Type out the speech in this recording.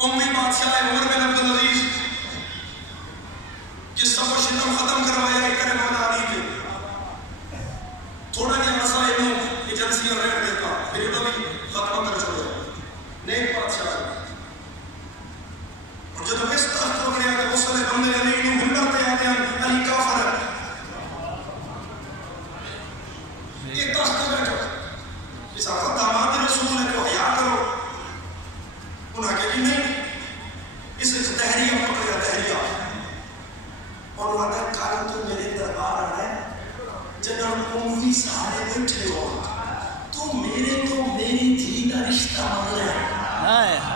امی بادشاہ عمر بن عبدالعزیز جس سب کو شتم ختم کروایا ایک کرے مولا علی کے تھوڑا جہاں عرصہ انہوں ایجنسی اور ریٹ دیتا پھر یہ تو بھی ختم کر چھوڑے نیک بادشاہ اور جب اس تخت ہو گیا کہ اس نے بندے علی انہوں ہمت تے آتے ہیں علی کافر ہے یہ تخت ہو بیٹھو اس آخر داماد رسول ہے کہ حیاء کرو انہاں کہ جی نہیں اس سے تحریہ پکڑیا تحریہ اور وہ اگر کل تو میرے دربار آ رہا ہے جنہاں اموی سارے بیٹھے ہو تو میرے تو میری تھی کا رشتہ مطلب ہے